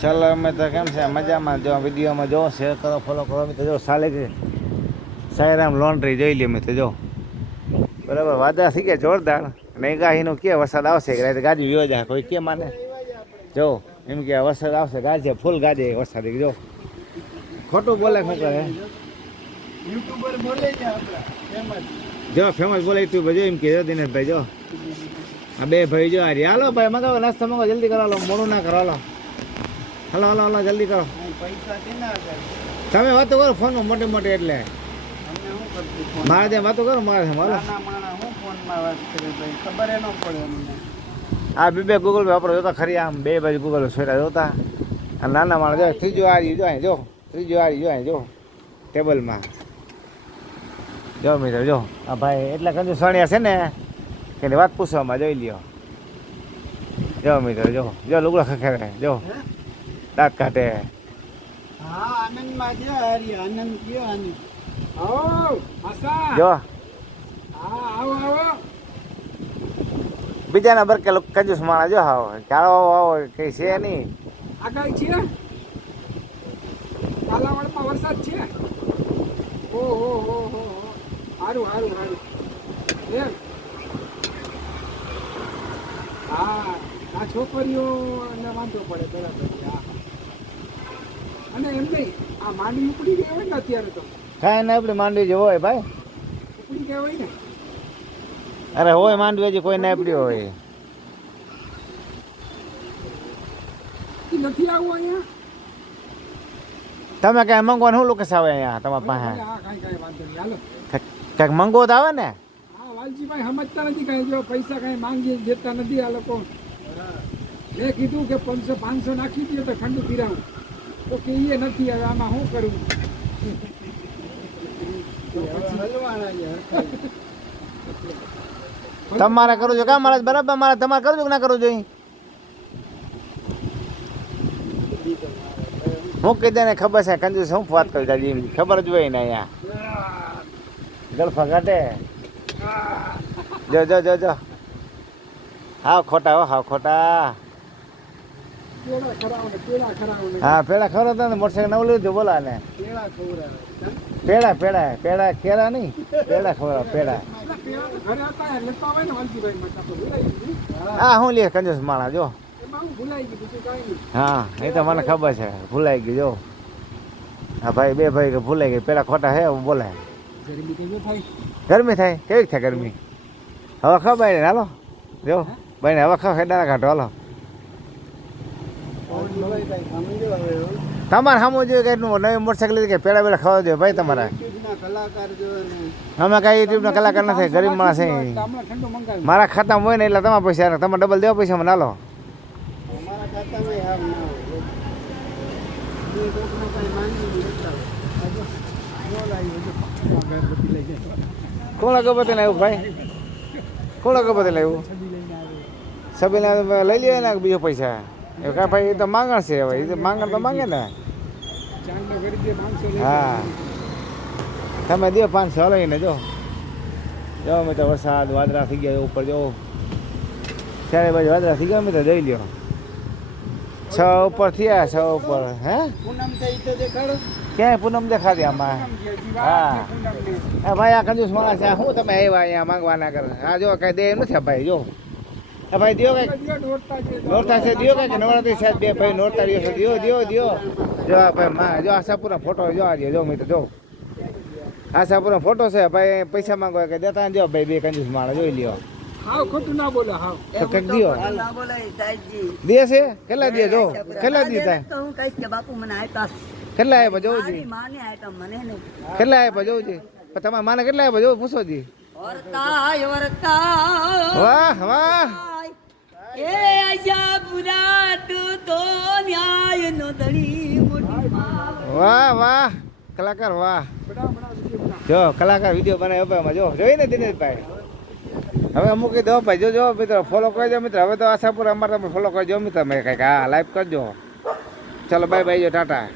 ચાલો અમે તો કેમ છે મજામાં, જો વિડીયોમાં જો શેર કરો, ફોલો કરો. અમે તો જો સાલે કે સાયરામ લોન્ડ્રી જોઈ લે. અમે તો જો બરાબર વાદળા થઈ ગયા જોરદાર. મેઘાહીનું કે વરસાદ આવશે કે ગાજી વ્યો જાય કોઈ કે માને. જો એમ કે વરસાદ આવશે, ગાજે ફૂલ ગાજે વરસાદ. જો ખોટું બોલે શું કરે યુટ્યુબર બોલે છે આપણા ફેમસ. જો ફેમસ બોલે યુટ્યુબર જો એમ કે દિનેશભાઈ જો આ બે ભાઈ જો હાલો ભાઈ મગાવો નાસ્તો મગાવો જલ્દી કરો, મોડું ના કરો. હાલો હાલો હાલો જલ્દી કરો. પૈસા કેના આગળ તમે વાતો કરો ફોનમાં મોટી મોટી એટલે અમને શું કરતું મારે ત્યાં વાતો કરો મારે હાલો. નાના માણા હું ફોનમાં વાત કરે ભાઈ, ખબર એ ન પડે અમને. આ બે ગૂગલ પે વાપરો જોતા ખરી, આમ બે બાજુ ગૂગલ પે છોડા જોતા. આ નાના માણસ જો ત્રીજો આરી જો અહીં જો, ત્રીજો આરી જો અહીં જો ટેબલમાં જો મિત્ર જો. આ ભાઈ એટલા કંજુ સણિયા છે ને કે વાત પૂછવામાં જોઈ લ્યો. જો મિત્ર જો જો લુગડો ખખેરે જો દાંત કાઢે. હા આનંદમાં છે હરી, આનંદ કયો આનંદ. આવો આશા. જો હા આવો આવો. બીજાના બરકે કંજૂસ માણસ જો હાવ ચાલો આવો કઈ છે નહીં. આગાહી છે કાલાવાડમાં વરસાદ છે. ઓહો હો હો સારું સારું સારું એમ. હા આ છોકરીઓને વાંધો પડે બરાબર. હા અને એમ નહીં આ માંડવી ઉપડી ગઈ હોય ને અત્યારે તો કાંઈ ના આપણી માંડવી જો હોય ભાઈ. ઉપડી ગયા હોય ને. અરે હોય માંડવી હજી કોઈ ના આપણી હોય. ઈ નથી આવું અહીંયા. તમે કાંઈ મંગવાનું શું લોકેશ આવે અહીંયા તમારા પાસે? હા કાંઈ વાંધો નહીં હાલો. કાંઈક મંગવો તો આવે ને. હા વાલજીભાઈ સમજતા નથી કાંઈ, જો પૈસા કાંઈ માંગી દેતા નથી આ લોકો. મેં કીધું કે 500 નાખી દે તો ઠંડુ પીરાવું, તો કે એ નથી. હવે આમાં શું કરું? તમારે કરવું જોઈએ કામ મારે બરાબર, મારે તમારે કરવું કે ના કરવું જોઈએ? હું કહી દે ને ખબર છે કંજૂસ હું વાત કરી દાદી ખબર જ હોય ને અહીંયા ગળફા કાઢે. જો જો જો જો હાવ ખોટા હો હાવ ખોટા. હા પેડા ખવડાવતા ને મોટરસાઇકલ નવું લીધું બોલા ને. પેડા પેડા પેડા કેળા નહીં પેડા ખવડાવ પેડા. હા હું લે કંજૂસ માણસ જો. હા એ તો મને ખબર છે ભૂલાઈ ગયું જો. હા ભાઈ બે ભાઈ કે ભૂલાઈ ગઈ પેલા ખોટા હે એવું બોલે. ગરમી થાય કેવી થાય ગરમી? હવે ખાવ ભાઈ હાલો જો ભાઈ હવે ખાવ હેડા કાઢો હાલો. તમારે સામું જોઈએ કે નવી મોટરસાઇકલ કે પેલા પેલા ખાવા જોઈએ ભાઈ તમારા. અમે કાંઈ યુટ્યુબના કલાકાર નથી, ગરીબ માણસ છે. મારા ખાતામાં હોય ને એટલે તમારા પૈસા તમે ડબલ દેવા પૈસા મને હાલો. કોણ અગરબત્તી લાવ્યું ભાઈ? કોણ અગરબત્તી લાવ્યું? સબીના લઈ લે ને બીજો પૈસા. એ કાંઈ ભાઈ એ તો માંગણ છે હવે, એ તો માંગણ તો માંગે ને. હા તમે દો 500 હાલો એને જો. જો અમે તો વરસાદ વાદળા થઈ ગયા ઉપર જો ચારે બાજુ વાદળા થઈ ગયા. અમે તો જઈ લ્યો 6 ઉપર થયા 6 ઉપર. હે પૂનમ થઈ તો દેખાડો. ક્યાંય પૂનમ દેખાડી આમાં? હા હા ભાઈ આ કંજૂસ માણસ છે શું તમે આવ્યા અહીંયા માંગવાના કરે? હા જો કાંઈ દે એમ નથી ભાઈ જો. હા ભાઈ દિયો કાંઈક નોરતા છે દિયો કાંઈક નવરાત્રી સાહેબ બે ભાઈ નોરતા દિવસ દિયો દિયો દિયો. જો આ ભાઈ માં જો આશાપુરા ફોટો જો આ જો મિત્ર જો આશાપુરા ફોટો છે ભાઈ. પૈસા માંગવા કે દેતા જો ભાઈ બે કંજૂસ માણસ જોઈ લ્યો. હાવ ખોટું ના બોલો હાવ. તો કંઈક દિયો ના બોલાય સાહેબજી. દે છે કેટલા દે જો કેટલા દે થાય તો હું કહીશ કે બાપુ મને આપ્યા. કેટલા આપ્યા જોવું મારી જી? માને આપ્યા મને નહીં. કેટલા આપ્યા જોવું જી? પણ તમારા માને કેટલા આપ્યા જોવું પૂછો જી? વરતાય વરતાય વાહ વાહ એ આજા પુરા તું તો ન્યાય નો દળી મોટી વાહ વાહ કલાકાર વાહ. જો કલાકાર વિડીયો બનાવ્યો ભાઈ જો જોઈ ને દિનેશભાઈ. હવે મૂકી દો ભાઈ જો જો મિત્રો ફોલો કરજો મિત્રો. હવે તો આશાપુર અમારે તમે ફોલો કરજો મિત્રો. મેં કંઈક હા લાઈવ કરજો. ચલો બાય બાય જો ટાટા.